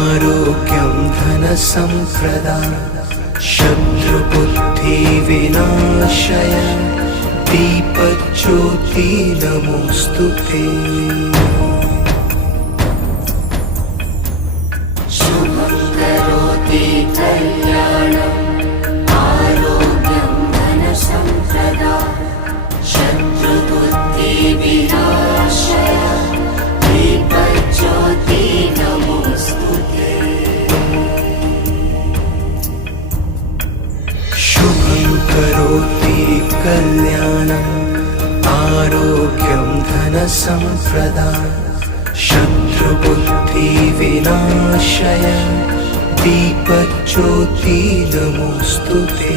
आरोग्यं धनसम्प्रदा शत्रुबुद्धिविनाशय दीपज्योति नमोऽस्तुते। शुभं करोति कल्याणम् आरोग्यं धनसम्प्रदा शत्रुबुद्धिविनाशय दीपज्योति नमोऽस्तुते। शुभं करोति कल्याणम् आरोग्यं धनसम्प्रदा शत्रुबुद्धिविनाशय दीपज्योति नमोऽस्तुते।